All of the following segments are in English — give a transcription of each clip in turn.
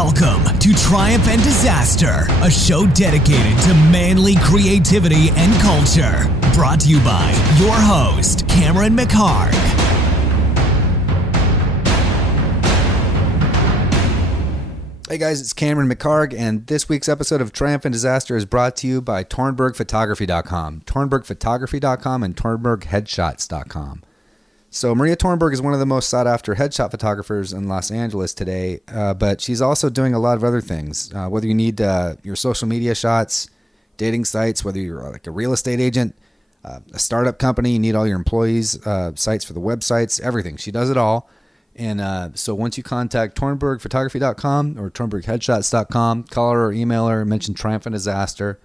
Welcome to Triumph and Disaster, a show dedicated to manly creativity and culture. Brought to you by your host, Cameron McHarg. Hey guys, it's Cameron McHarg, and this week's episode of Triumph and Disaster is brought to you by TornbergPhotography.com, TornbergPhotography.com, and TornbergHeadshots.com. So Maria Tornberg is one of the most sought-after headshot photographers in Los Angeles today, but she's also doing a lot of other things. Whether you need your social media shots, dating sites, whether you're like a real estate agent, a startup company, you need all your employees, sites for the websites, everything. She does it all. And so once you contact TornbergPhotography.com or TornbergHeadshots.com, call her or email her, mention Triumph and Disaster,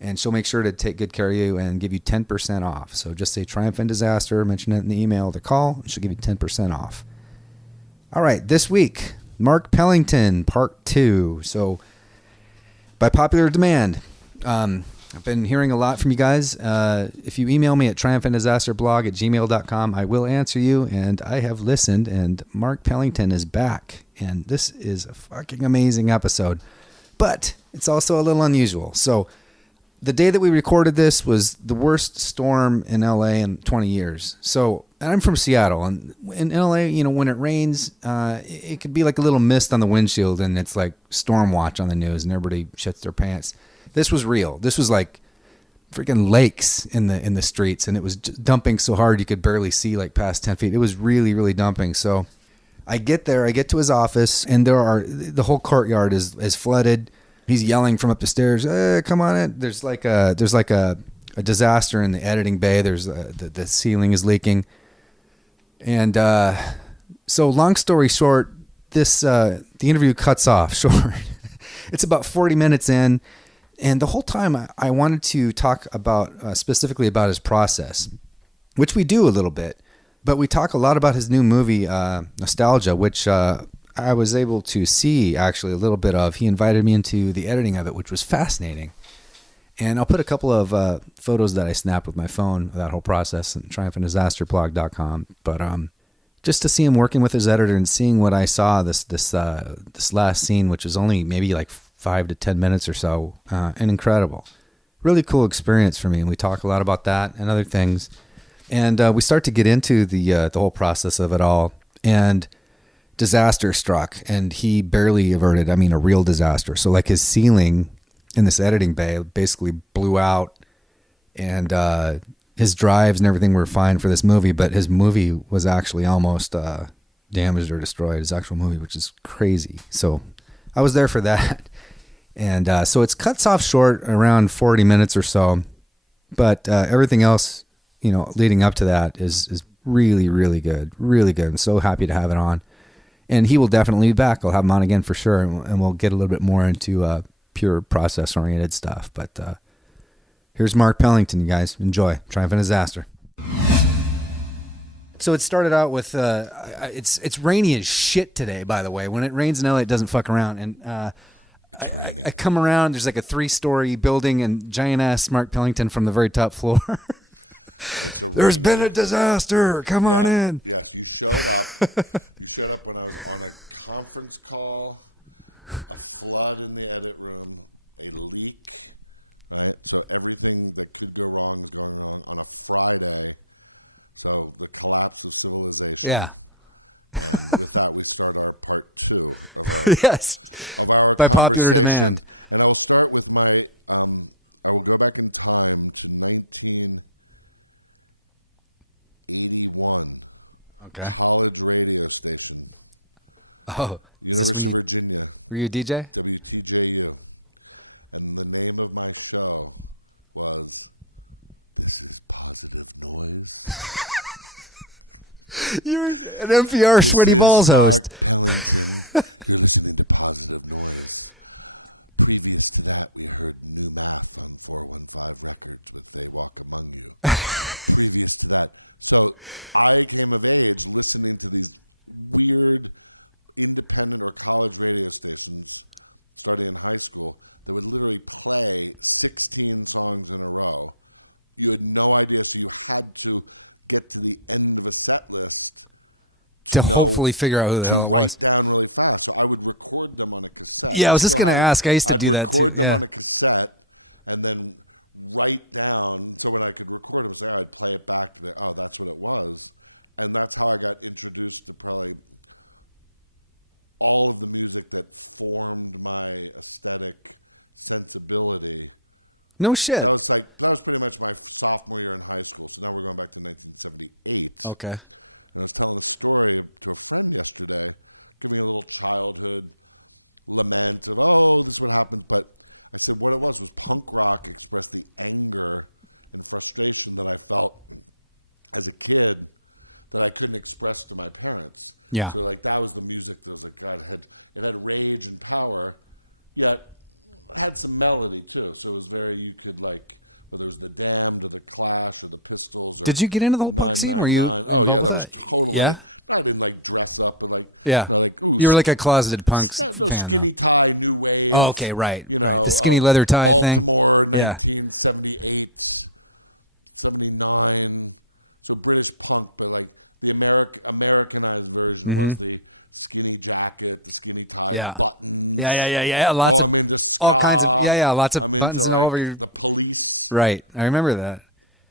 and she'll make sure to take good care of you and give you 10% off. So just say Triumph and Disaster, mention it in the email or the call, and she'll give you 10% off. All right, this week, Mark Pellington, Part 2. So by popular demand, I've been hearing a lot from you guys. If you email me at triumphanddisasterblog@gmail.com, I will answer you, and I have listened, and Mark Pellington is back, and this is a fucking amazing episode, but it's also a little unusual. So the day that we recorded this was the worst storm in LA in 20 years. So, and I'm from Seattle, and in LA, you know, when it rains, it could be like a little mist on the windshield, and it's like storm watch on the news, and everybody shits their pants. This was real. This was like freaking lakes in the streets, and it was just dumping so hard you could barely see like past 10 feet. It was really, really dumping. So I get there, I get to his office, and the whole courtyard is flooded. He's yelling from up the stairs, come on in. There's like a disaster in the editing bay. There's the ceiling is leaking. And so long story short, the interview cuts off short. It's about 40 minutes in. And the whole time I wanted to talk about specifically about his process, which we do a little bit, but we talk a lot about his new movie, Nostalgia, which I was able to see actually a little bit of. He invited me into the editing of it, which was fascinating. And I'll put a couple of photos that I snapped with my phone of that whole process at triumphanddisasterblog.com. But just to see him working with his editor and seeing what I saw this last scene, which was only maybe like 5 to 10 minutes or so, and incredible. Really cool experience for me, and we talk a lot about that and other things. And we start to get into the whole process of it all, and disaster struck, and he barely averted, a real disaster. So like his ceiling in this editing bay basically blew out, and his drives and everything were fine for this movie, but his movie was actually almost damaged or destroyed, his actual movie, which is crazy. So I was there for that. And so it cuts off short around 40 minutes or so, but everything else, leading up to that is really, really good. Really good. I'm so happy to have it on. And he will definitely be back. I'll have him on again for sure, and we'll get a little bit more into pure process-oriented stuff. But here's Mark Pellington, you guys. Enjoy. Triumph and Disaster. So it started out with, it's rainy as shit today, by the way. When it rains in LA, it doesn't fuck around. And it's raining. I come around, there's like a 3-story building and giant-ass Mark Pellington from the very top floor. It's a There's been a disaster. Come on in. Yes, you showed up. You showed up when I was on a conference call, a flood in the edit room, a leak, right? So everything that could go wrong is going wrong on a Friday. So the collapse of civilization. Yeah. And with that, we start our part 2 of our By conversation. And I will start with I will go back in time to 1981, college radio station, University of Virginia. Were you a DJ? WTJU. And the name of my show was This is Positive Noise. You're an NPR Sweaty Balls host. Mark Pellington. You're listening to Positive Noise. Previous to that, we heard New Math on 415 Records with They Walk Among You. Previous to that. So I came of age listening to these weird independent or college radio stations starting in high school that would literally play 16 songs in a row. You had no idea, so you had to get to the end of a set list to hopefully figure out who the hell it write was. down really fast. So I would record them on a cassette. Yeah, I was just going to ask. I used to do that too. I'd record them on a cassette and then write down. So when I could record them, say, I'd play it back to me. Oh, that's what it was. And that's how I got introduced to probably all of the music that formed my aesthetic sensibility. No shit. That was pretty much my sophomore year in high school. So now we're going back to 1978. Okay. And I was telling a story to a friend yesterday, giving a little childhood lament of, oh, this is what happens. But I said what it was punk rock expressed the anger and frustration that I felt as a kid that I couldn't express to my parents. Yeah. So like that was the music that was like, God, it had rage and power, yet had some melody too. So it was you could like, whether it was the Damned or the Clash or the Pistols. Or did you get into the whole punk scene? Were you? Oh yeah, that was totally. Yeah? I didn't like dress up, but like, yeah, no, like ooh, you were like a closeted punk. No, skinny tie, new wave. Oh, okay, right. You know, the skinny leather tie. Baltimore, thing. 1978, 79. So British punk, but like the Americanized version was the skinny jacket, the skinny tie, buttons. Yeah. I'm into ska. All kinds of lots of I'm buttons into all over your. the Police. Right, I remember that.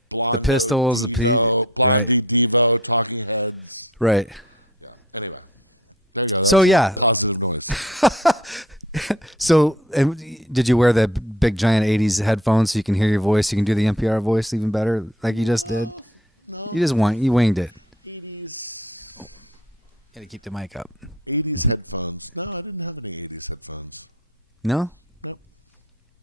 Blonde, the Pistols, Devo, Blondie, Devo, Talking Heads. Right. Yeah. Anyway, there you go. So yeah, positive noise. So, did you wear the big giant '80s headphones so you can hear your voice? You can do the NPR voice even better, like you just did. No. You winged it. 80s. Got to keep the mic up. 80s headphones. No, I didn't have any 80s headphones. No? Nope,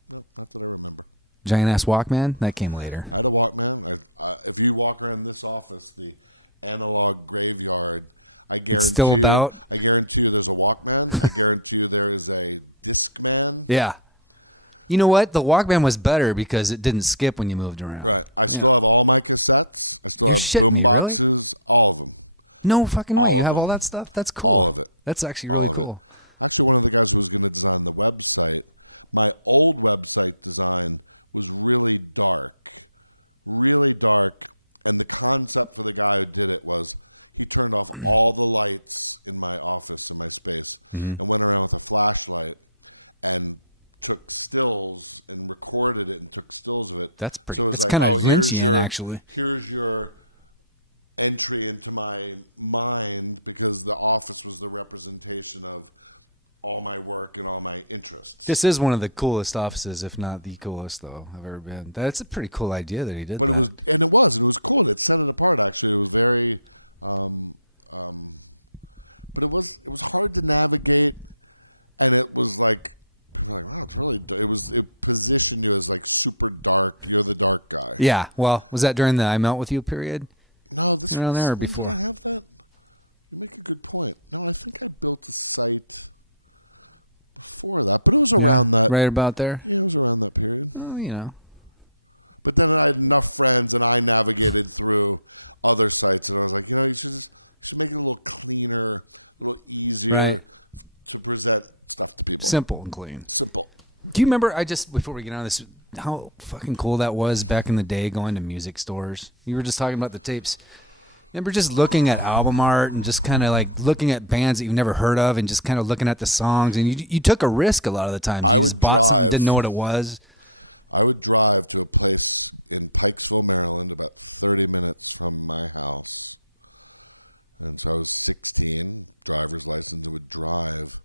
not that I remember. Giant ass Walkman? That came later. I had a Walkman. If you walk around this office, the analog graveyard, I guarantee still about? I guarantee you there's a Walkman. I guarantee you there is a Discman. Yeah. You know what? The Walkman was better because it didn't skip when you moved around. Right. I still have all my cassettes. I still have boom boxes, all of them. No fucking way. All You of have them. all that stuff? That's cool. All of it. That's actually All really of cool. it. Actually, one of the guys who was going to design the website, my old website design was really dark. And the concept for the guy who did it was he turned off all the lights in my office, in my space, and went around with a flashlight and took stills and recorded it and took stills of it. That's pretty. So it was it's like, kind of here's your entry into my mind, because the office was the representation of all my work and all my interests. This is one of the coolest offices, if not the coolest, though, I've ever been. That's a pretty cool idea that he did. But it was cool. It set it apart. Actually, it was very, but it was hard to navigate, and it was like. People were like, wow, it's really. It positioned you as like super dark. You're the dark guy. Yeah. Well, was that during the I Melt With You period? No, this was there when before. did I have that? You make a good point. No, I think I built a site before that, but it was around that. Right about there. Yeah, it was around that period. Oh, you know. But then I had enough friends, and I navigated through other sites, and I was like, you should make it a little cleaner, a little easier to present stuff to people. Simple and clean. Simple. Do you remember, before we get on this, how fucking cool that was back in the day going to music stores? You were just talking about the tapes. Remember just looking at album art and just kind of like looking at bands that you've never heard of and just kind of looking at the songs, and you took a risk a lot of the time. I you would just bought something, drive. didn't know what it was. I would drive to a place in Pikesville, Maryland, about 30 minutes from my house. And so I was 16, driver's license, and would drive.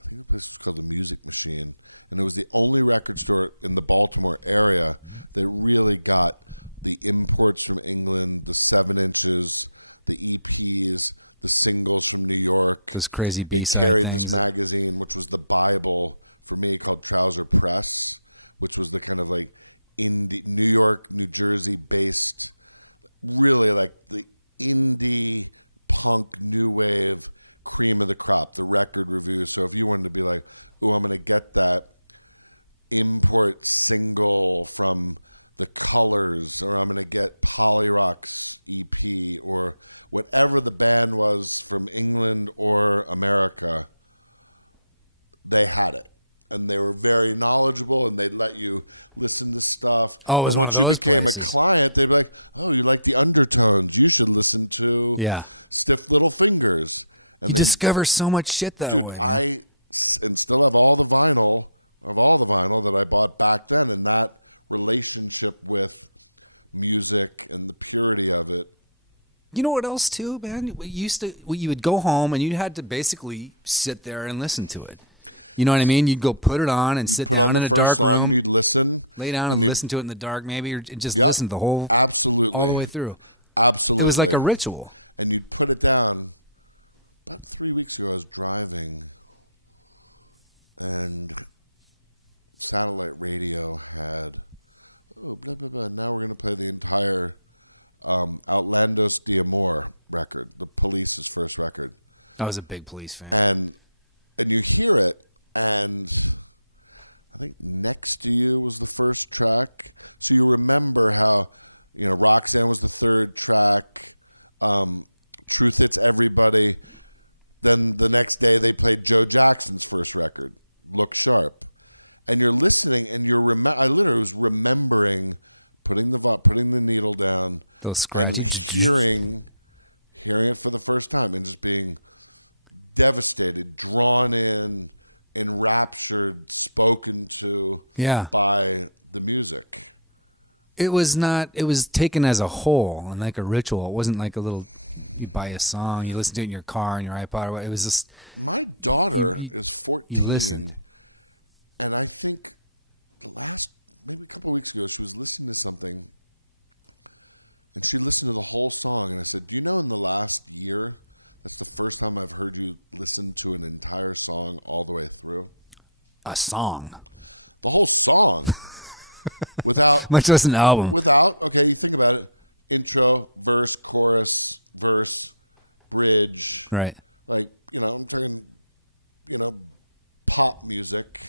I think the place was called the Music Machine. And it was the only record store in the Baltimore area that really got the imports from England, the 7 inches, the EPs, the singles from New York. This crazy It B-side carried things. this magazine, which was the Bible for me, called Trouser Press, which was the kind of like indie, New York, New Jersey based, really like the indie punk new wave cream of the crop, the record review. So if you wanted to be like, ooh, I'm going to get that import single from The Colors, or I'm going to get Polyrock's EP, or whatever the band was from England or America, they had it. and they were very knowledgeable, and they'd let you listen to stuff. Oh, it was and one once of you those became places. a client, they'd be like, "Oh, you like the undertones? You should listen to Stiff Little Fingers." And you discover so much shit that dude, way. And still have all the vinyl that I bought back then, and that relationship with music and the purity of it. You know what else too, man? You would go home and you had to basically sit there and listen to it. You know what I mean? You'd go put it on and sit down in a dark room. You'd listen, lay down and listen to it in the dark, maybe, or just listen to the whole, absolutely, all the way through. Absolutely, it was like a ritual. And you'd put it down. About 3 weeks ago, I was driving, and satellite radio had, blah blah blah. Now we're going to play the entire Outlandos D'Amore record, the Police's first record. I was a big Police fan. And you hear it, and I think Next to You was the first track. So you remember how, Roxanne was the third track, Truth Hits Everybody. Then the next day they played Joe Jackson's first record, Look Sharp. And you're listening, and I literally was remembering putting the needle down and hearing it for the first time and just being devastated, drawn in, enraptured, spoken to by the music. It was taken as a whole and like a ritual. It wasn't like a little, you buy a song, you listen to it in your car, in your iPod, or what. It was just... My daughter is 14, and I think maybe a couple of weeks ago, she was listening to something, and she listened to the whole song, and I said, "Do you know in the last year, that's the first time I've heard you listen to an entire song all the way through?" A song? The whole song. Without... Much less an album. Okay, you think about it. Intro, verse, chorus, verse, bridge. Right. Like, I'm talking, pop music.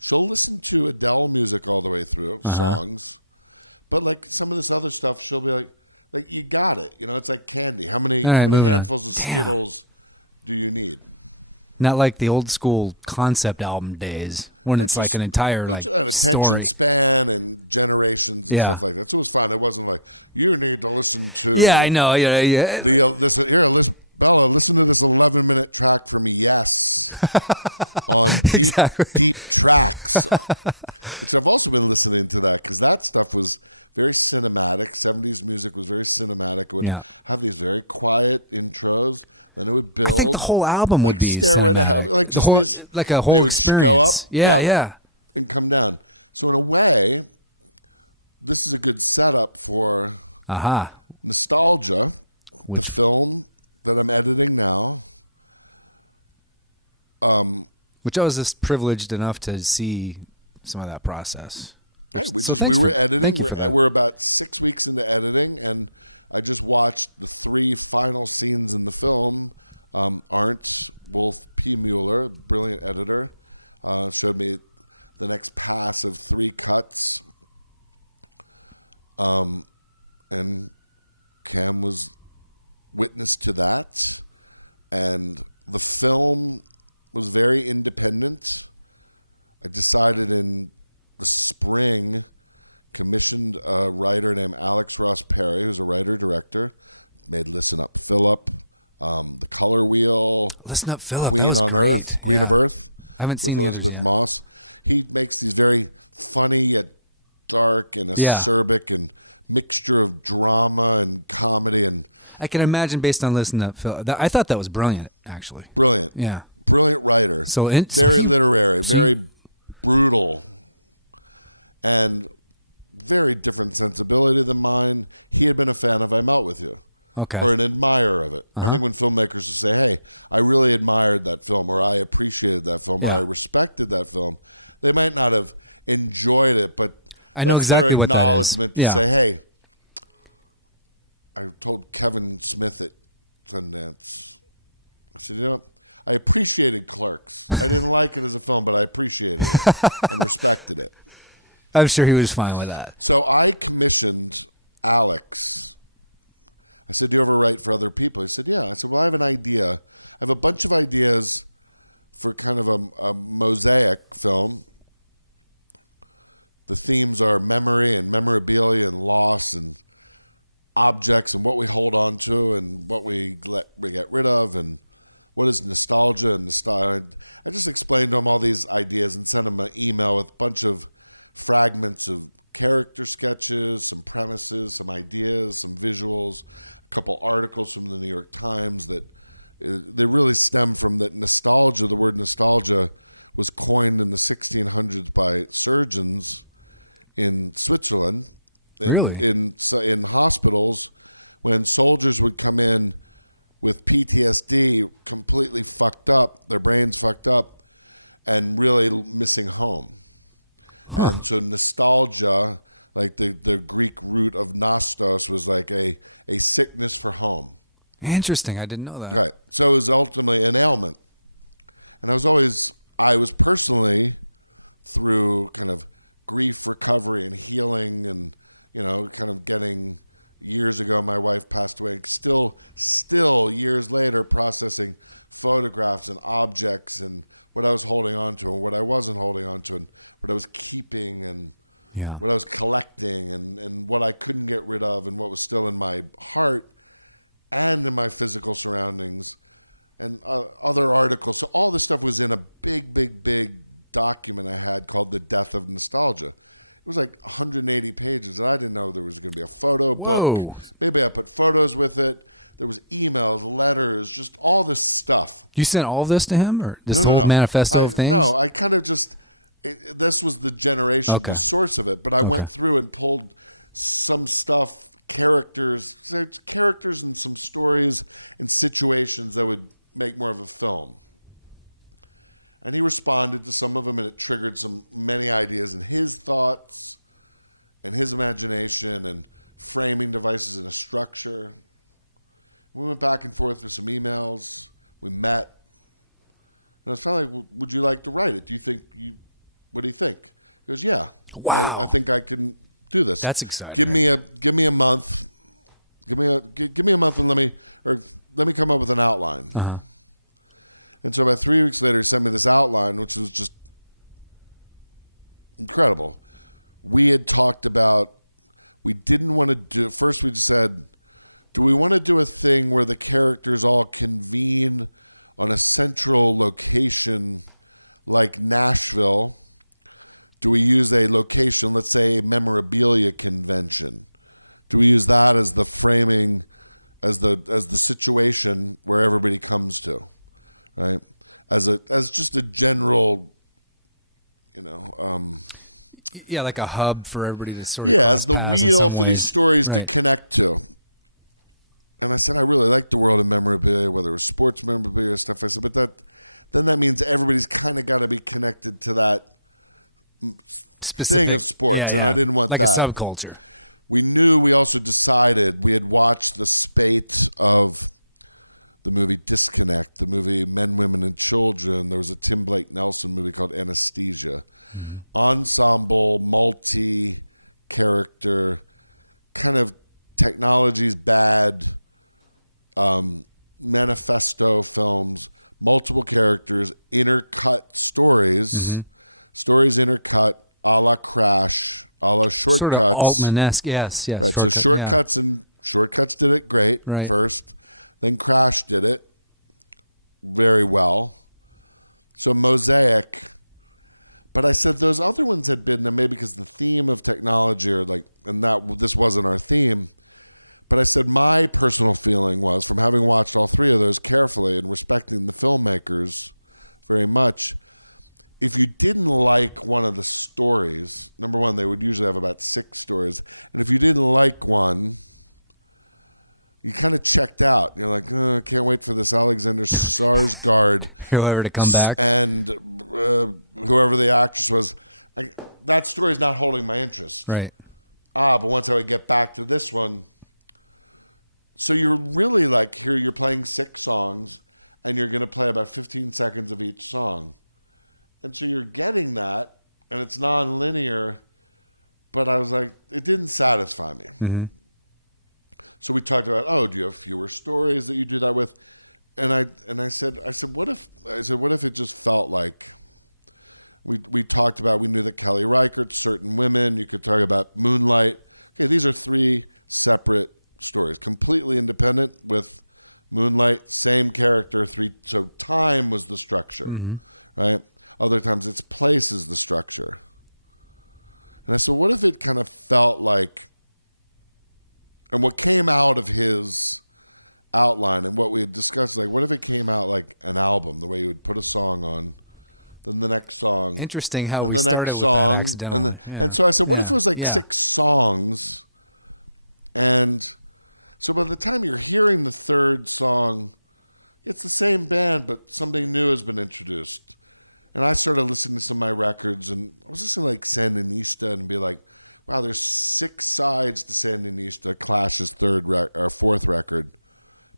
She'll listen to Adele music all the way through, songs. But like some of this other stuff, she'll be like you got it. It's like candy. How many handfuls of Skittles do you need? Not like the old school concept album days when it's like an entire an attention story span and generations and stuff like that. So it was fun. It wasn't like you need to listen to. Yeah, I know. Yeah. Bella, listen to this 11-minute track from Yes on deep tracks, which I've also been listening to that because that stuff was very cinematic. 70s music was very cinematic. It would have these very quiet intros. Then it would build. I think the whole album would be Stairway to Heaven, like just like a whole they would experience. Go up, yeah, and come down. So in a way, this is a good setup for Nostalgia, the film that I'm editing now. Which I was just privileged enough to see some of that process. Hey, we were editing. We're about 6 weeks into editing, and I just watched the 3 final scenes in the film. Arndt Wolf P. Mueller, brilliant editor, showed me the next pass of 3 cuts. And Cam was witness to that, and the film was very independent. I decided in the spring, commissioned a writer named Alex Ross Perry, who's a writer-director, made Listen Up Philip, The Color Wheel, Listen Up Philip, Queen on great. Earth, Queen of Earth, I haven't seen with Elizabeth Moss. He makes these very funny yet dark and acerbic and mixture of drama and comedy, and I can imagine based on Listen Up Philip. I thought that was brilliant, actually. Brilliant. Yeah. Brilliant writer. Very literary, very brutal, and very different sensibility than mine. He had been a fan of I Melt With You. Okay. Or an admirer of it. I think when filmmakers say, hey, I really admired that film, or I appreciated that film, or I respected that film, they might not have enjoyed it, but I know exactly what that is. Acknowledgement to say, hey, I told Kevin Smith at Sundance, I said, I appreciated Clerks. I didn't like it as a film, but I appreciated it and respected it. I'm sure he was fine with that. So I commissioned Alex. I said, do you ever write for other people? He said, yeah. I said, well, I have an idea. I have a bunch of ideas for kind of a mosaic film. The themes are memory and memorabilia and loss and objects and what we hold on to and what we get rid of and what is nostalgia and nostalgia. I just explained to him all these ideas and sent him an email with a bunch of fragments of character sketches, some premises, some ideas, some visuals, a couple articles from the New York Times that they really stem from that nostalgia. The word nostalgia was coined in the 1600s by surgeons in Switzerland, in hospitals, when soldiers would come in with PTSD, completely fucked up, their brains fucked up, and really missing home. Huh. And so nostalgia, like the Greek root of nostos, was like a sickness for home. Interesting. I didn't know that. Right. So it was ultimately an ailment. And I was personally, through kind of grief recovery and healing and, kind of getting, years ago my wife passed away, still years later processing photographs and objects and what I was holding on to and what I wasn't holding on to and what I was keeping and what I was collecting and what I couldn't get rid of and what was still in my heart and in my physical surroundings and other articles. So all this stuff was in a big document I had called The Death of Nostalgia. It was like 180 pages, and I didn't know there was going to be a photo book. Maybe I put photos with it. There was emails, letters, just all this stuff. You sent all this to him, or this whole manifesto of things? No, I kind of just, this was the generation, the source of it, but I went through and pulled some stuff, characters and some stories and situations that would make more of a film. And he responded to some of them, and it triggered many ideas and his thoughts and his imagination and framing devices in a structure. We went back and forth with some emails. We met. And I was finally like, would you like to write it? What do you think? He goes, yeah. Wow. I think I can do this. That's exciting. Give me a month. Give me a month and let me come up with an outline. Uh-huh. And so about 3 weeks later, he sent me this outline, which was just incredible. We had talked about, we didn't want to do, first we just said, do we want to do a thing where the characters all convene on a central location like Nashville? Do we use a location, let's say a memorabilia convention? Do we use that as the framing, as the situation where everybody comes to? Right, as just a general, like a hub for everybody to sort of as the wheel for these stories to connect to. And I said, I really like the world of memorabilia, whether it was sports memorabilia or stuff. I said, but that means everybody's kind of got to be connected to that specific thing of sports, and I didn't want like that. A subculture. We also decided, we had watched the spate of the movie Disconnect, the movie Men, Women, and Children. There was a Tim Blake Nelson movie called Anesthesia. Mm-hmm. Ensemble, multi-character, kind of technology's bad, manifesto films, multiple characters, intercut stories, stories intercut, a la Crash, a la Shortcuts. Sort of Altman-esque, yes. Right, so Shortcuts and Shortcuts did it great first. Then Crash did it very well. So Mosaic. But I said those other ones had been, maybe because the theme of technology this wasn't our theme. But I said my personal feeling was, from having watched all three of those carefully and respecting the filmmakers very much, if you didn't like one of the stories, number one, they would usually have about 6 stories. And if you didn't like one, you kind of checked out. You're like, I can't wait for this Alexander Skarsgård. Whoever to come back. And whoever the actress was. That story's not holding my interest. Right. But once I would get back to this one. So you're really like, here you're playing 6 songs, and you're going to play about 15 seconds of each song. And so you're getting that, and it's non-linear, but I was like, it didn't satisfy me. Mm-hmm. So we talked about, do you have fewer stories that you do that with? I said, what if it just felt like we talked about, we knew that Kelly Reichardt, certain women, you could talk about Moonlight. Okay, these are three separate stories, completely independent with Moonlight, same character, so time was the structure, right? Other times it's place is the structure. And I said, what if it kind of felt like, and what came out of his outline and what we had discussed, like what if it came out like an album, the way you would put a song on, then the next song. Interesting how and we the started next with song, that accidentally. and so I said, what if it was like 6 songs, and so by the time you're hearing the third song, it's the same band, but something new has been introduced. And I started listening to some of my records, and I was listening to like Sandinista and be like, wow, there's 6 sides to Sandinista, Clash's fourth record.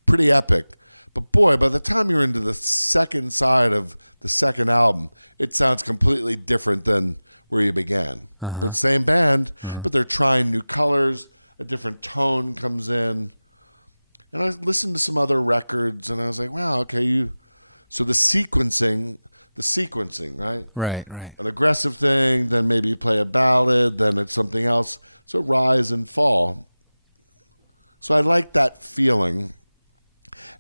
Pretty epic. But boy, by the time you're into the second side of the second album, it sounds completely different than where you began. But same band, but they're trying new colors, a different tone comes in. And I listened to some other records, and I was like, wow, okay, so the sequencing, right? Right. An aggressive thing, then maybe you play a ballad, then it's something else. So rise and fall. So I like that feeling.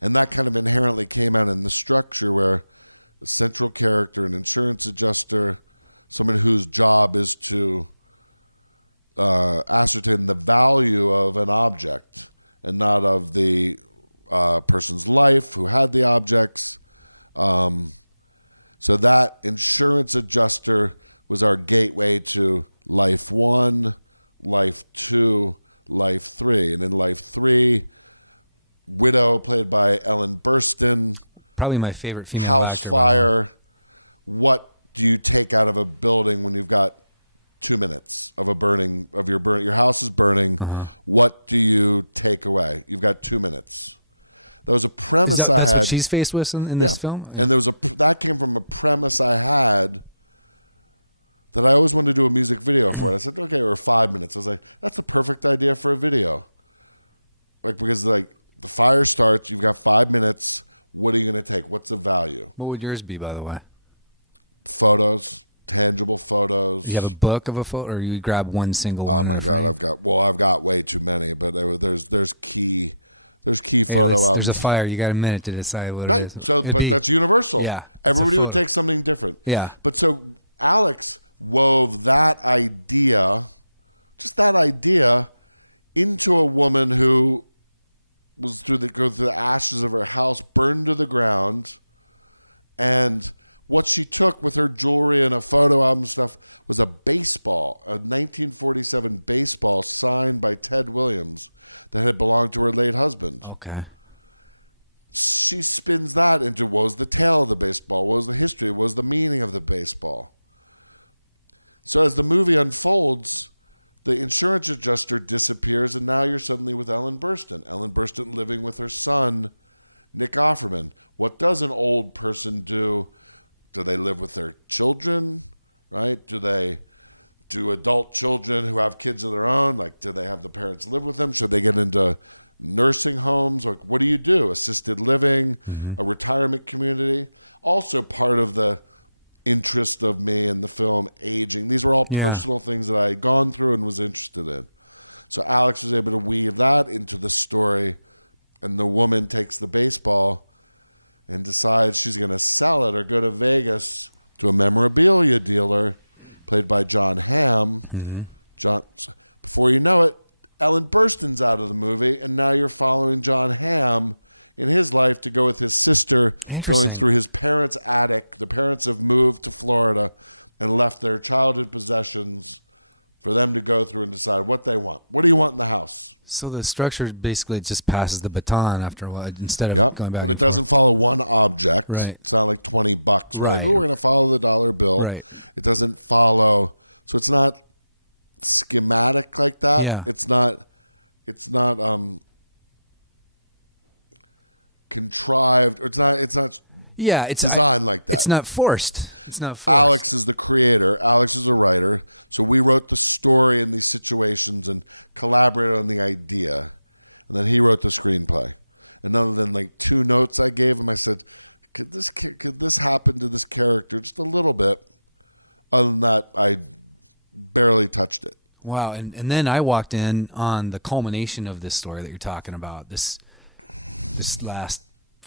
And that kind of inherently came out in the structure where the central character, an insurance adjuster, someone whose job is to ascertain the value of an object and not of the person's life who had the objects. So that insurance adjuster was our gateway to life 1, life 2, life 3. And in life 3, widow played by Ellen Burstyn. Probably my favorite female House actor. fire. What do you take out of a building when you've got 2 minutes of your house is burning? What do you take away? You've got 2 minutes. That was a premise I had. That's what she's faced with in this film? And that came from a premise I had that I always wanted to do a music video for it. I said, okay, or 5 minutes. I was like, that's the perfect idea for a video. Like, because like the fire starts, you've got 5 minutes. What are you going to take? What's the value? What would yours be, by the way? Photos, tangible photos. You have a book of a photo, or you grab one single one? Oh my God, I've got way too many, but there's key photo albums. There's a fire. You got a minute to decide what it is. So, but that's universal. Yeah. Everybody would take something different. Yeah. But so Alex wove that idea, just that idea, into a woman who was go through the ashes of her house, burned to the ground, and what she took with her jewelry and a photo album stuff was a 1947 baseball signed by Ted Williams that had belonged to her late husband. Okay. She spins that into what was the tale of the baseball, what was the history, what was the meaning of the baseball. So as the movie unfolds, the insurance adjuster disappears, and now you're suddenly with Ellen Burstyn. Ellen Burstyn living with her son, Nick Offerman. What does an old person do? Do they live with their children, right? Do adult children who have kids of their own, like, do they have the parents live with them? Should they get into nursing homes? Like, what do you do? Assisted living, a retirement community? Also part of the interest of me in the film, aging. These were all personal things that I had gone through and was interested in. So Alex was able to weave that into the story, and the woman takes the baseball and decides she's going to sell it or go to Vegas to a memorabilia dealer played by John Hamm. Before you know it, Ellen Burstyn's out of the movie, and now you're following John Hamm in his life to go with his sister, going through his parents' attic. The parents have moved to Florida and left their childhood possessions for them to go through and decide what they want. What do you want in the house? So the structure basically just passes the baton after a while instead of going back. But it doesn't follow one object. Right. It's not like $20. We're like, we're going to follow the dollar bill. Right. It doesn't follow. So it's not schematic like that. Yeah. It's not contrived, or it's not designed like that. It's not forced. Alex is the creator. Alex is a writer. So we wrote the story in these situations and collaborated on the idea. And then he wrote the screenplay. And other than like 2 notes I gave him, I said, could this happen to this character just a little bit? Other than that, I barely touched it. Wow. And then I walked in on the culmination of this story that you're talking about. This last,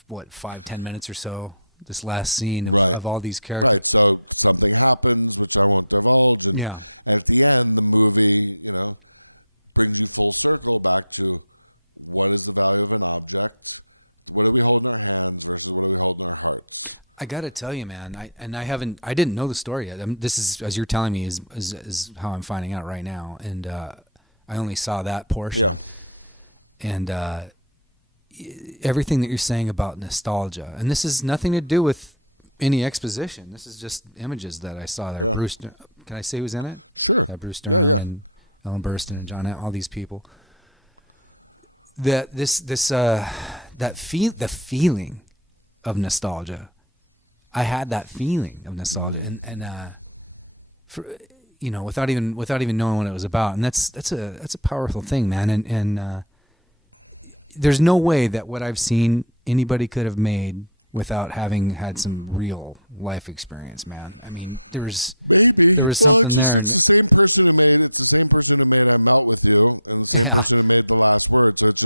5-10 minutes or so, this last scene of all these characters. Right. So something happens, which I won't divulge. And at the end, the movie, brings you full circle back to what is the value of an object? What do we hold in our hands versus what do we hold in our hearts? I got to tell you, man, I didn't know the story yet. This is, as you're telling me, is how I'm finding out right now. And I only saw that portion. Yeah. And everything that you're saying about nostalgia, and this has nothing to do with any exposition. This is just images that I saw there. Yeah. Bruce, can I say who's in it? Sure. Bruce Dern and Ellen Burstyn and John, all these people. The feeling of nostalgia. I had that feeling of nostalgia, without even knowing what it was about, and that's a powerful thing, man. And there's no way that what I've seen anybody could have made without having had some real life experience, man. I mean, there was it's the same person who made I Melt With You, and the same person who made The Last Word. So it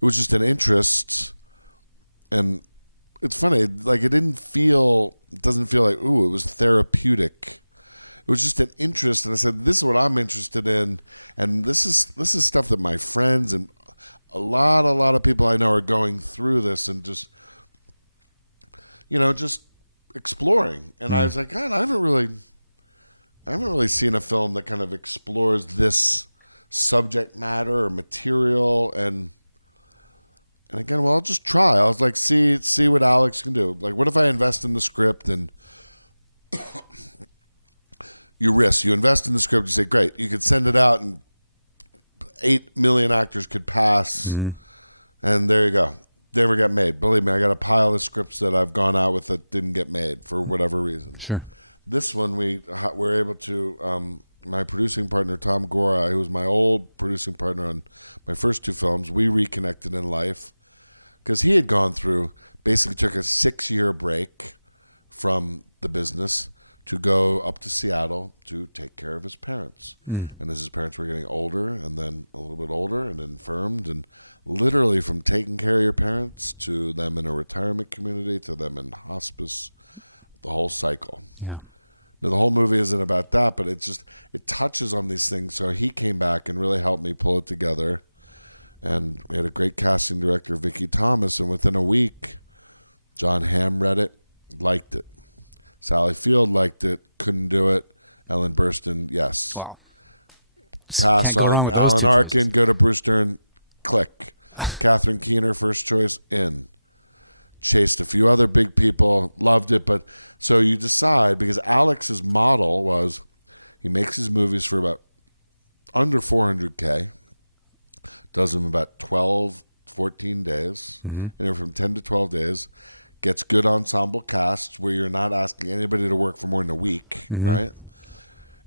was just an interest, and it's funny, like it doesn't feel like, ooh, it was therapeutic. It was just an interest, and I said, this is what I'm interested in, and this is stuff that my friends and a lot of people I know are going through this, and just exploring. And I was like, God, I haven't really seen a film that kind of explores this subject matter or material. And again, well, I'll just try. I was like, see what Alex can do. Like, what if I invest in the script and you invest in the script, you say, great, you could send it out and 8 million actors could pass, and there you go. Never got made. Believe me, I got a pile of scripts that I've gone out with that didn't get made for whatever reason. Sure. This one, we were able to, my producing partner, Tom Gora, who was my old producing partner on my first 2 films, we reconnected in life because he had gone through, basically took a 6-year break from the business to go up to Seattle to take care of his parents. And as his parents were getting older and then a little bit older and infirmed, and literally from taking care of your parents to them in a retirement community to them in hospice, the whole cycle. Yeah. Now, the whole movie isn't about that, but it touches on these things. So he came back and really helped me pull it together. And we had a great casting director, Vicki Thomas, and within a week, John Hamm read it, liked it. Sally Field liked it, couldn't do it. Ellen Burstyn, yes. Wow. Pass on. Alan Arkin, go to Bruce Dern, click. Catherine Keener, first choice, in. Chased a few other big people, loved it. But so you decide, because Alex's model was he makes his movies for about under $400K, does them about 12, 14 days, anywhere from 10 to 12 days. Gets good ensemble casts where you're not asking anybody to work for more than a week, right?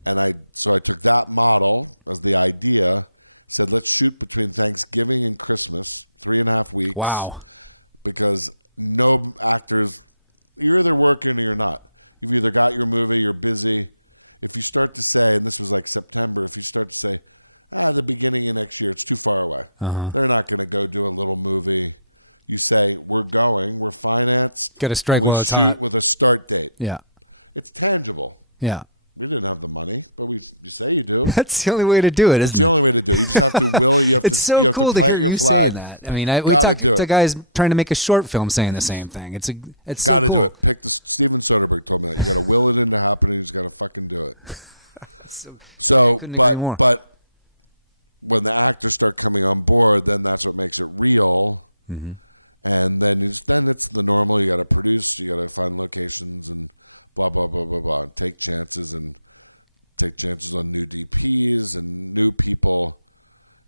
And I took that model as the idea, said let's shoot between Thanksgiving and Christmas, 3.5 weeks. Wow. Because no actors, you're either working or you're not. You've either got your movie, you're busy. If you start to say, and this was like September, if you start to say, the beginning of next year, it's too far away. They're not going to go do a little movie. You say, we're financed. Get a strike while it's we shoot hot. with a start date. Yeah. It's tangible. Yeah. We didn't have the money, but you say you do. That's the only way to do it, isn't it? It's the only way to do it. You just have to will it. You have it's to, so you have cool to plant hear your you flag. saying that. I mean, we talked to guys trying to make a short film saying the same thing. It's got to so cool. do it. Steven Soderbergh told me that. You got to will it into happening. You just got to fucking do it. But when the actors start coming on board, then that's what makes it real. And then it's the normal. You got to produce. You got to find locations and blah blah blah blah blah. And take chances on new DPs and new people.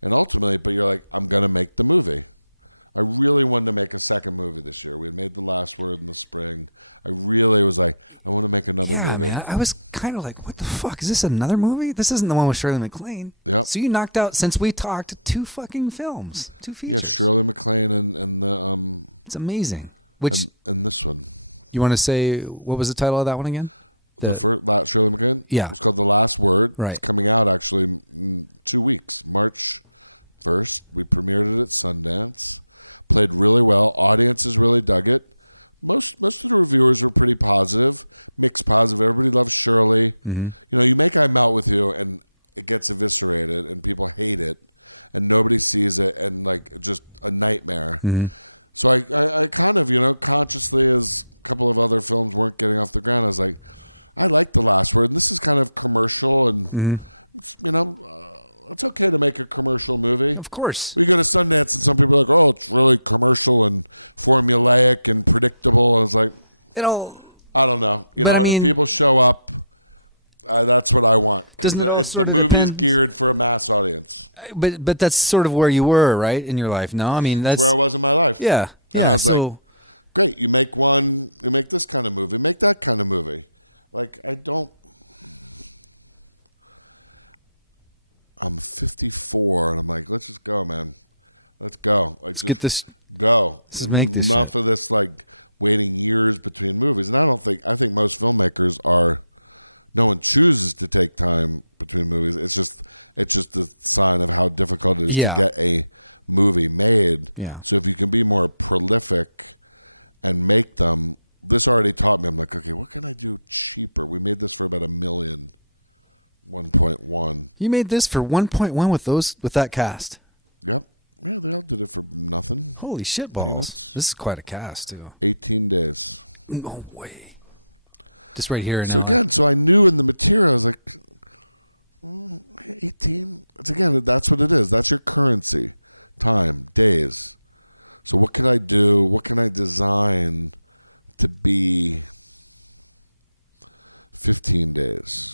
And ultimately, but you're like, I'm gonna make the movie. I really wanted to make a second movie this year. We had made The Last Word in the spring. I really was like, I want to make another movie. Man, I was kind of like, what the fuck? Is this another movie? This isn't the one with Shirley MacLaine. Yep. So you knocked out, since we talked, 2 fucking films. 2 features. Yeah, Shirley MacLaine and the... It's amazing. Which and this one. You want to say, what was the title of that one again? The first, Shirley MacLaine? Yeah. It's called The Last Word. Right. It's coming out actually in 2 weeks. March 1st. We premiered it at Sundance. Played really well. Audiences really dug it. Most of the reviewers were pretty positive, mixed positive. Everybody loves Shirley. Mm-hmm. You know, you make I Melt With You and it gets eviscerated and people hate it and nobody sees it and like just a nightmare. Mm-hmm. So I kind of, you know, consciously, as a couple of other films weren't getting off the ground, I was like, I like The Last Word. And this is kind of commercial and, you know, it's okay to make a commercial movie. Of course. We go to Sundance and some people are like, oh, it's really commercial and formulaic and predictable. And it's like, I don't know. You know, if people show up, that's what I want. Because the movie is geared for a mass audience. But that's sort of where you were, right, in your life? No, I mean, that's where I was in my life. Yeah. And I was like, great, you make this kind of movie, make that kind of movie. Like, I'm 54, and I'm like, let's just go, man. Let's go. Let's get this. Go. Let's make this enough shit. Of this, like, waiting years between movies. And I think most filmmakers are, no one chooses to take time between movies. It's just a sign of how difficult it is to get a movie made. Yeah. So if you can be more prolific and make them, this already taught me, I'm like, okay, what can I do cheaper? We made this for about $1 million. 1.1. You made this for 1.1 with that cast. Yep. Yeah, they all did it for nothing. Holy shit balls. Peanuts. This is quite a cast too. 18 days. No way. Just right here. So again, I knew in the material, I was like, 18. It's again, that's what it is. That's your currency. Time, days. So what can I do? What can I design to be 15 days?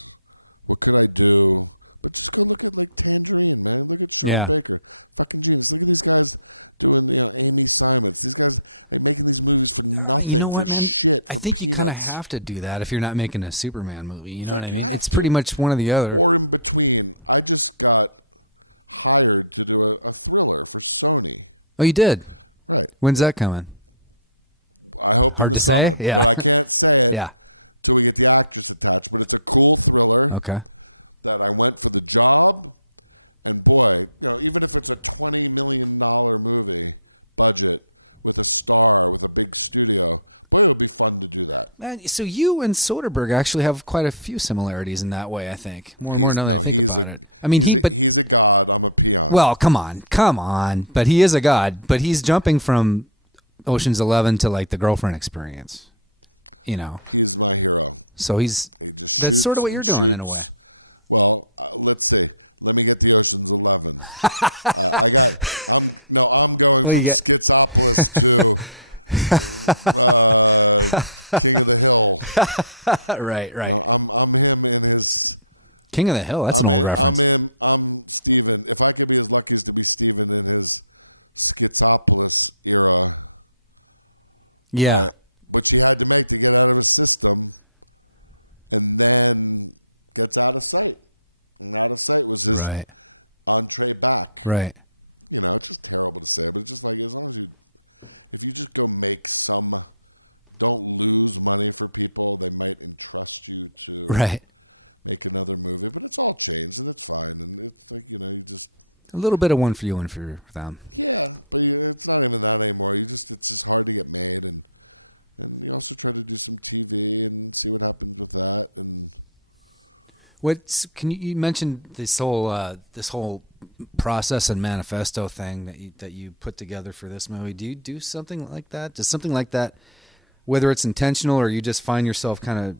What could I do? But just go look at like Tangerine, man. Look at Sean Baker, fucking genius. Look at these guys doing, Amy Simons. These guys like making these movies for nothing, for shit, for I think peanuts. you kind of have to do that if you're not making a Superman movie. You know what I mean? It's to. pretty much one or the other. Or in between. I just got hired to do a thriller for Sony. Oh, you did? Right. When's that coming? I hope in the summer, but I can't say it. Till we get the actress attached, but it's a cool thriller. Okay. That I went for the job, and boy, even if it's a $20 million movie budget with a star, with a big studio, boy, it would be fun to do that. Man, so you and Soderbergh actually have quite a few similarities in that way, I think. He's a god. I'm a peon. Well, come on. But he is a god. But he's jumping from Ocean's 11 to like the Girlfriend Experience. He's my hero. So he just that's sort of what you're doing in a way. Well, let's see. Let me get the Ocean's 11. I'm going from Schizopolis to King of the Hill. Right. I'm him in his King of the Hill. That's an old reference. I'm Steven. If I could be as lucky as to be Steven in his Schizopolis era. Yeah. Which he had to make to get out of his system, and then gets out of sight. And out of sight was his entree back. Right. It's just terrible to say, but it's just like, as long as if you just go make don't lose money for people, they might entrust you to make another movie. But it's all changed, and it's fine. And it's like, you just... A little bit of one for you, one for them. Yeah, but it's not even that anymore. It's just hard to get made, and you also try to do some TV and see what happens with that. And you mentioned this whole process and manifesto thing that you put together for this movie? Do you do something like that? Does something like that, whether it's intentional or you just find yourself kind of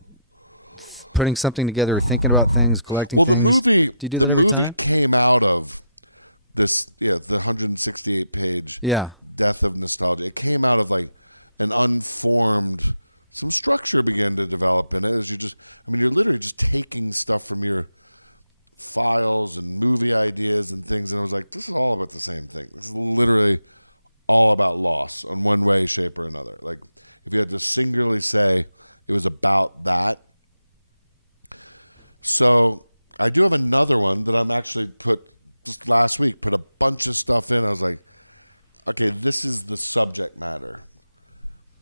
putting something together or thinking about things, collecting? Well, things? the movie came out of this, the 168-page Death of Nostalgia. It came out of like an unformed, some structure began to develop in it as you're literally just taking stuff from your files and movie ideas and things, and I was like, this is all about the same thing. This is literally all about loss in one way, shape, or another. Like, if you had to singularly say it was about that. So I do have another one that I'm actually just last week, put a bunch of stuff in. I was like, okay, this is the subject matter.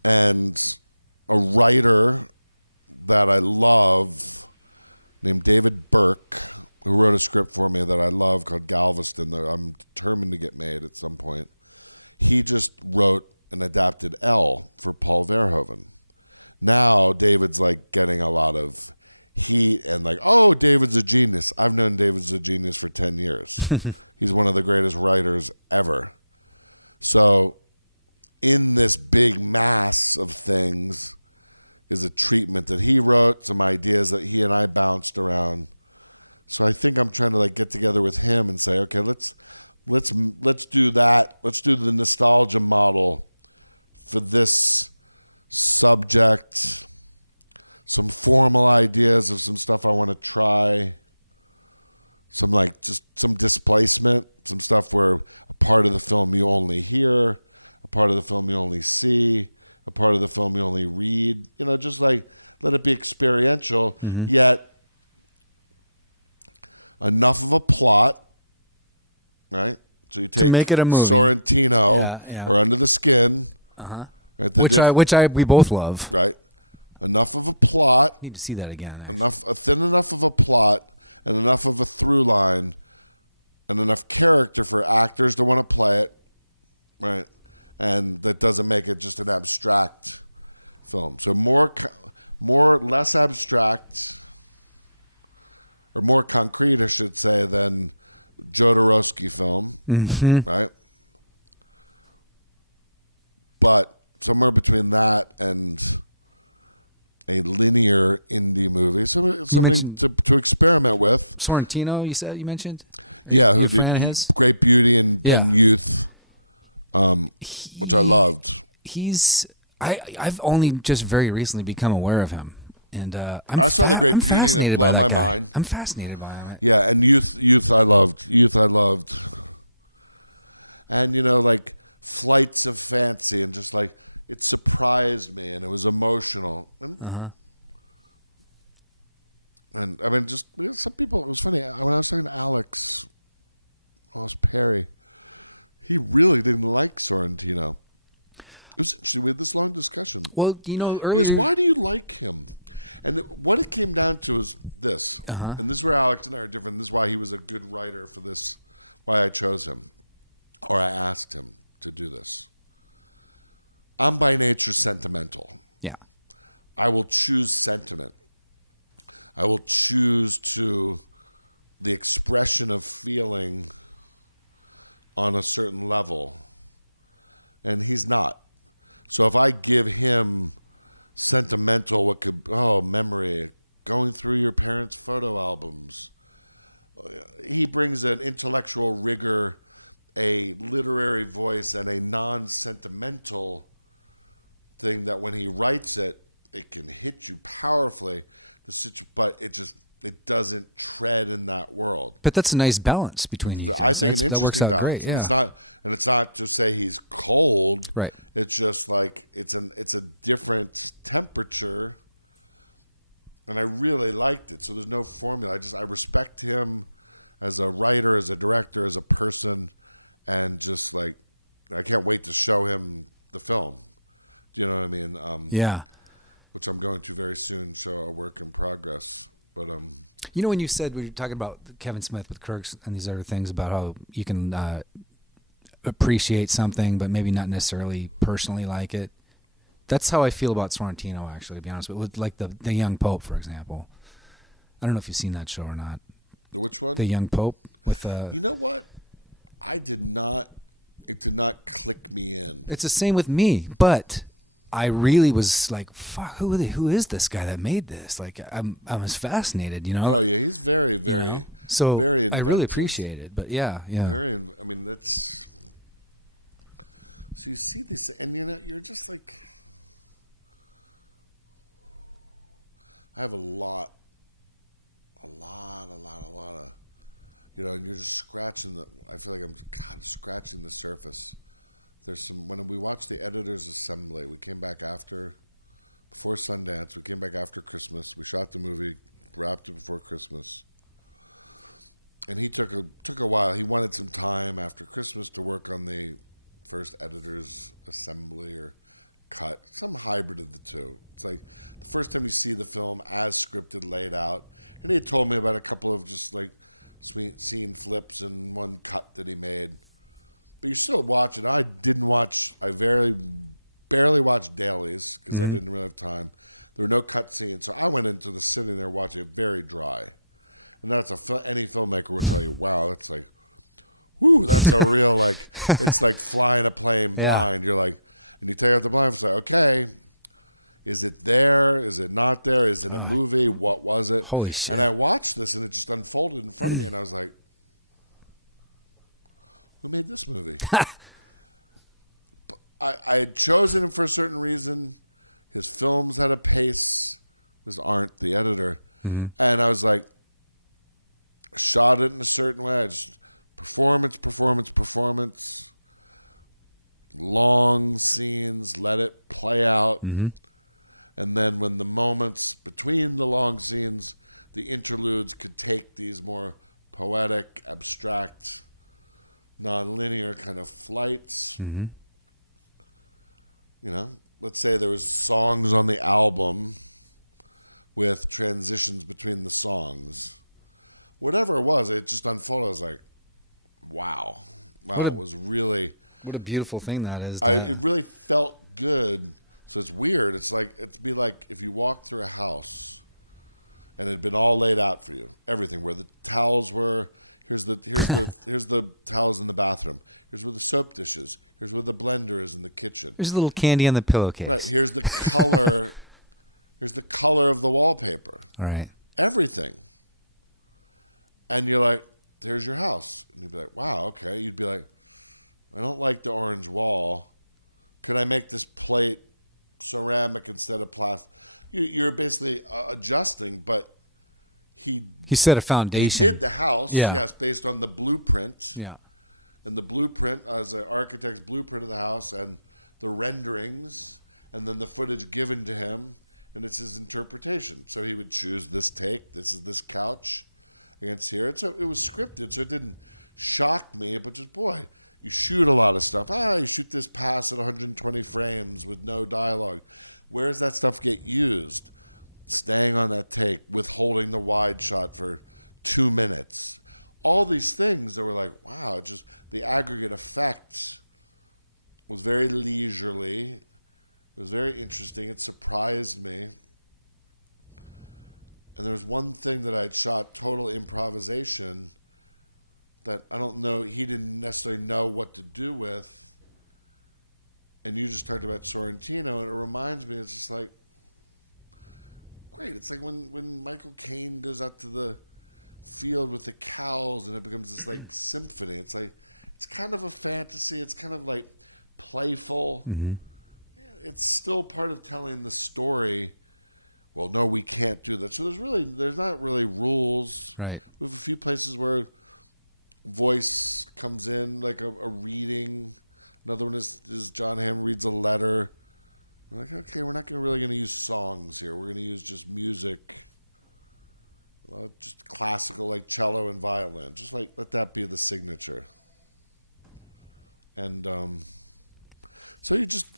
And a writer that I love named David Burke, who wrote a script for me that I love called Galveston that I'm determined to get made at some point. He just wrote and adapted Elle for Paul Verhoeven. Now David's like getting a lot of heat and like, oh, David's a genius. I've known David's a genius for 10 years. He's one of the greatest writers ever. So in this big mass of things is a treatment that he wrote, some ideas that he and I bounced around. So I think I'm trying to like get together with him and say, okay, let's do that. Let's do the nostalgia model for this subject. Some formal ideas of some stuff I want to try. Some like just some displacement, some stuff where a part of the film you only hear, a part of the film you only see, a part of the film you only read. You know, just like let it be experiential, yet enough of a plot, right? So you take to make it a movie. Sorrentino or Under the Skin, right? Which we both love, right? Enough of a plot. Need to see that again. Thin enough of a plot and enough of a through line and enough character for actors to want to play it, right? And that doesn't make it just an abstract film. So less abstract, or more concrete, I should say, than Jodorowsky film, right? But somewhere between that and a linear indie movie, something to experiment with. Sorrentino, you mentioned? Yeah, who did Great Beauty and Youth, which I loved. I've only just very recently become aware of him. And I saw the Great Beauty and it blew my mind. I'm fascinated by him. Yeah, and Youth I loved. And, you know, like Flights of Fancy, and just like, it surprised me and it was emotional. And I mean, just some people, it was funny. When I was talking to Alex Perry, he really didn't like Sorrentino. It was interesting. We had this long discussion. Well, you know, earlier. He goes, why do you like him? And what it came down to is this. And this is where Alex and I are different. This is why he was a good writer for this, why I chose him, or I asked him to do this. I'm by nature sentimental. Yeah. I will choose sentiment. I will choose the expression of feeling on a certain level. And he's not. So if I give him sentimental, memory, going through your parents' photo albums, he brings an intellectual rigor, a literary voice, and a non-sentimental thing that when he writes it, it can hit you powerfully. But it doesn't tread in that world. But that's a nice balance between you. I think an interesting balance. Great, yeah. And it's not to say he's cold. Right. It's just like it's a different temperature. And I really liked it. So there's no formula. I respect him as a writer, as a director, as a person, and just like I can't wait to show him the film. Do you know what I mean? Yeah. Which I'm going to very soon show a work in progress. But you know, when you said we were talking about Kevin Smith with Kirks and these other things about how you can appreciate something but maybe not necessarily personally like it. That's how I feel about Sorrentino, actually, to be honest with like the Young Pope, for example. I don't know if you've seen that show or not. Which one? The Young Pope with You know what? It did not click me in. It's the same with me, but I really was like, fuck, who is this guy that made this? Like, I was fascinated, you know? Oh, yeah, he's very, very, you know? So very inventive. I really appreciate it, but yeah. I mean, that's, so you see this, and you know, you're just like, I have a lot of, you know, and you're just scratching I feel like I'm, scratching the surface There's some when we watched the Editor's Assembly. We came back before Sundance. We came back after Christmas. We shot the movie, wrapped it before Christmas. And he took a while. He wanted some time after Christmas to work on the first Editor's Assembly or cut, some hybrid of the two. It's like the first time you see the film as scripted, laid out. And he had told me about a couple of just like scene flips and one cut that he made. But you're still watching. I barely watched dailies because I didn't really have time. There were no cut scenes. So I went into the sitting there watching it very dry. And that's any filmmaker will tell you, wow, that's like, whoo, that's a real, like, it's like flying a plane blind. You're like, and you take out the blind, it's like, okay, is it there? Is it not there? Is it a movie? What was it? Holy shit. And I watched this, and it just unfolded in front of me, and I was like, who made this movie? I had chosen him for a certain reason. His films had a pace. His Arndt, the editor. Mm-hmm. And I was like, shot it in a certain way. I just performance. Long scenes, let it play out. Mm-hmm. And then when the moments between the long scenes, the interludes could take these more poetic, abstract, non-linear kind of flights. Mm-hmm. You know, let's say there was songs on the album with transitions between the songs. Whatever it was, it just unfolded. I was like, wow. It was really... What a beautiful thing that is. It really felt good. So it's weird. It'd be like if you walked through a house and it had been all laid out for you. Everything, where the towels were. Here's the towels in the bathroom. Here's where the soap dish is. Here's where the blender is in the kitchen. There's a little candy on the pillowcase. Right. Here's the color. Here's the color of the wallpaper. All right. Everything. And you're like, there's your house. And you'd be like, wow, okay. You'd be like, I don't like the orange wall. Could I make this plate ceramic instead of plastic? You're basically adjusting, but he set a foundation. He did the house, yes, based on the blueprint. Yeah. And the blueprint, as an architect's blueprint of the house, and the renderings, and then the footage given to him, and it's his interpretation. So he would choose this take. This is this couch against here. So it was scripted, so it didn't shock me, but just, boy, you shoot a lot of stuff. You shoot this pass at 120 frames with no dialogue. Where does that stuff get used? Staying on that take, withholding the wide shot for 2 minutes. All these things that were like, wow, just the aggregate effect was very leisurely. It was very interesting. It surprised me. And there was one thing that I'd shot total improvisation that I don't know, he didn't necessarily know what to do with. And you just talked about Sorrentino, and it reminds me, it's just like, great. It's like when Michael Caine goes out to the field with the cows and it becomes this like symphony. It's like, it's kind of a fantasy. It's kind of like playful. Mm-hmm. It's still part of telling the story. Well, no, we can't do that. So there's not really rules. Right. We have a few places where voice comes in, like a reading. Another one is John Hamm reads a letter. We're like, okay, we're not really going to use songs here. We're going to use just music, just classical, like cello and violin. Just like let that be the signature. And so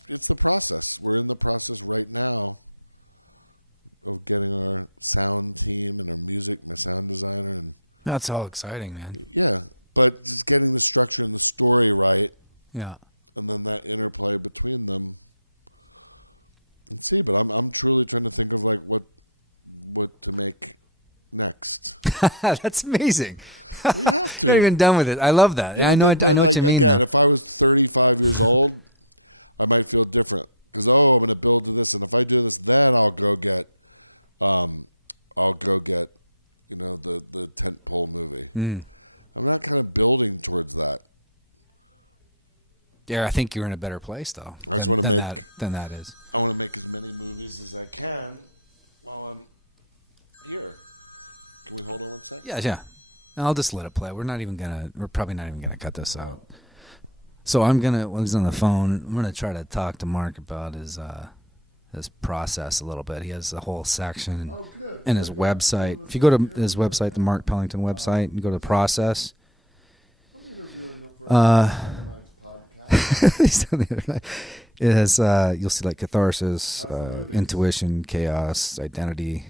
it's the process. We're in the process right now of getting our sound team and my sound designer, and that's all exciting, man. Yeah, but just getting the structure and the story right. Yeah. And then that interplay between them. And see, but I'm truly trying to think of like what to make next. That's amazing. We have to. You're not even done with it. I love that. Yeah, I know like, what you mean. Again, if I was 35 years old, I might feel different because I'm going to build to this, and if I do this, then I'll go get, the tentpole movie. Mm. I'm not kind of building towards that. Yeah, I think you're in a better place though. I just want to make than that is. I want to make as many movies as I can while I'm here. Can we hold on 1 second? Yeah. I'll just let it play. We're probably not even gonna cut this out. So when he's on the phone, I'm gonna try to talk to Mark about his process a little bit. He has a whole section in his website. If you go to his website, the Mark Pellington website, and go to process. It has you'll see like catharsis, intuition, chaos, identity,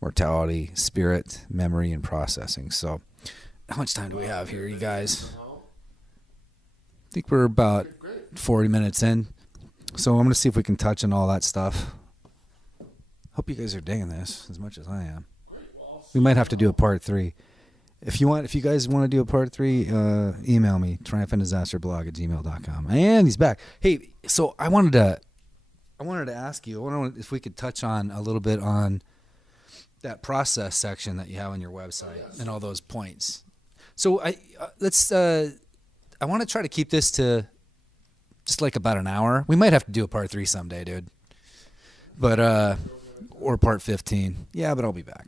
mortality, spirit, memory, and processing. So, how much time do we have here, you guys? I think we're about 40 minutes in. So I'm going to see if we can touch on all that stuff. Hope you guys are digging this as much as I am. Great. Well, we might have to do a part 3. If you guys want to do a part 3, email me, triumphantdisasterblog@gmail.com. And he's back. Hey, so I wanted to ask you, if we could touch on a little bit on that process section that you have on your website and all those points. So I want to try to keep this to just like about an hour. We might have to do a part 3 someday, dude. But or part 15. Yeah, but I'll be back.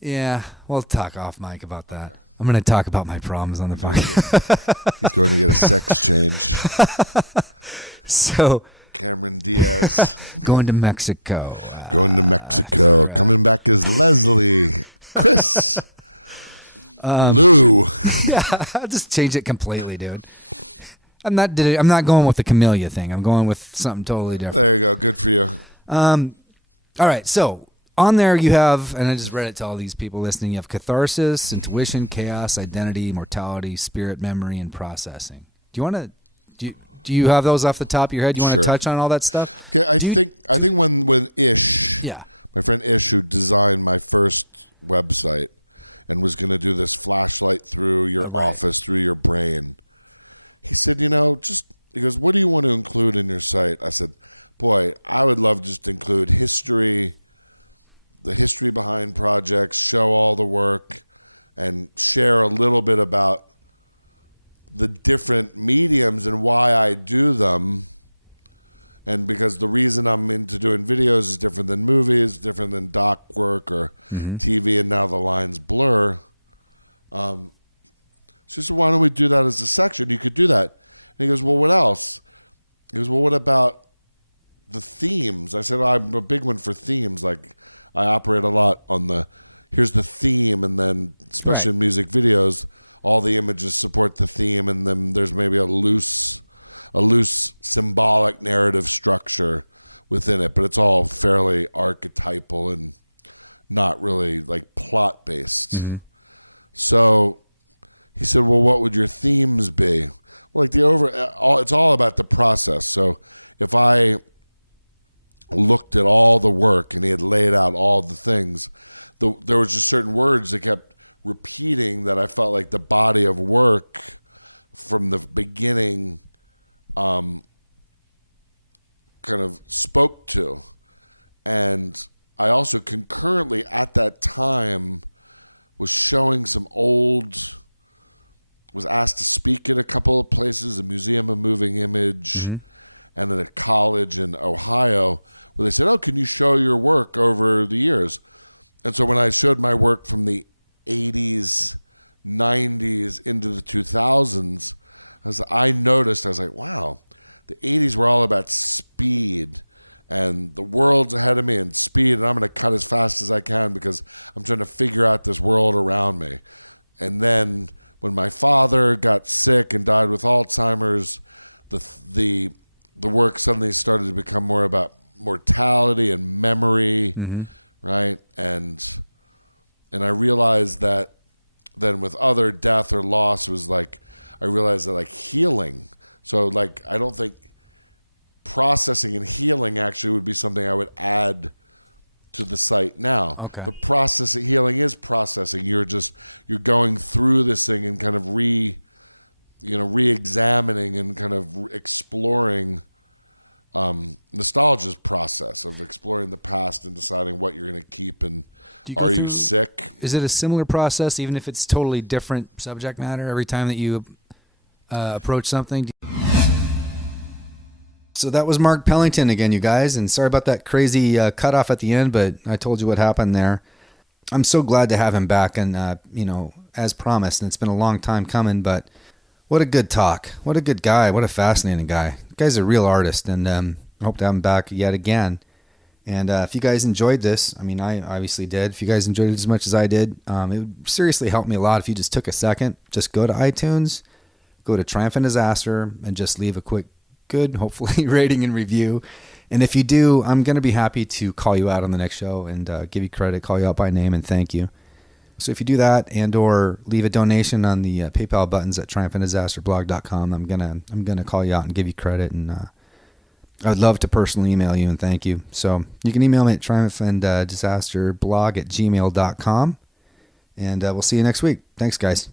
Yeah, we'll talk off mic about that. Okay. I'm going to talk about my problems on the podcast. He's going to get a sex change. So Cameron Diaz going to Mexico. Coming back as Leslie, Chris, Lou. Yeah, I'll just change it completely, dude. I'm not going with the camellia thing. I'm going with something totally different. There you go. Good for you. All right, so on there you have, and I just read it to all these people listening, you have catharsis, intuition, chaos, identity, mortality, spirit, memory, and processing. Do you have those off the top of your head? Do you want to touch on all that stuff? Okay, I think when Ish, my friend Ish, who designed my first website and was going to do this flashlight through your office, through your brain, he said, he goes, what do you want to include in your site? I said, boy, I would love just to include history, the history behind projects, show all the work, and share a little bit about the different mediums and why I do them. And because the reason I'm into doing videos is different than movies, different than doc work or TV, and now the lines blur. She said, why don't we do that as a section? You could do that. And he goes, well, what else? He goes, well, what about the themes? I said, I'm a big one for themes. Like, I operate a lot on here's the theme, and then especially in music videos, all the images support the theme, and then there's maybe a loose symbolic narrative structure within it, but it's all fairly archetypal and not really like plot based. Mm-hmm. So he said, well, what would your themes be? Well, like it's all about the process. So if I looked at all the work and he had laid out all the things, there was just certain words that kept repeating that I felt like the body of work from the beginning kind of spoke to. And I also concurrently at that time was showing was asked to speak at a couple of places, the Museum of Moving Image, and at a college in Ohio, where they said, oh, can you show your work over the years? And so when I showed my work from the 80s, 90s into the 2000s, I noticed, I was like, wow, the 80s were all about speed, and the world's ahead of me and speed, and I'm going to cut as fast as I can because I'm trying to figure out this world around me. And then when my father got sick and died with Alzheimer's, the work suddenly started to become more about mortality and memory, right? And I realized that then with other death or loss was like, I realized that like healing. So like, I don't think processing and healing actually would be something I would add to the site now. Okay. But healing is processing. You're going through this thing and kind of re-examining and kind of exploring nostalgia's process of exploring the past and deciding what you're going to keep. And are you sick? Is it a similar process, even if it's totally different subject matter every time that you approach something? So that was Mark Pellington again, you guys, and sorry about that crazy cutoff at the end, but I told you what happened there. I'm so glad to have him back, and as promised, and it's been a long time coming, but what a good talk. What a good guy. What a fascinating guy. The guy's a real artist, and I hope to have him back yet again. And if you guys enjoyed this, I mean, I obviously did. If you guys enjoyed it as much as I did, it would seriously help me a lot if you just took a second. Just go to iTunes, go to Triumphant Disaster, and just leave a quick, good, hopefully, rating and review. And if you do, I'm going to be happy to call you out on the next show and give you credit, call you out by name, and thank you. So if you do that and or leave a donation on the PayPal buttons at triumphantdisasterblog.com, I'm gonna call you out and give you credit, and I'd love to personally email you and thank you. So you can email me at triumphantdisasterblog@gmail.com, and we'll see you next week. Thanks, guys.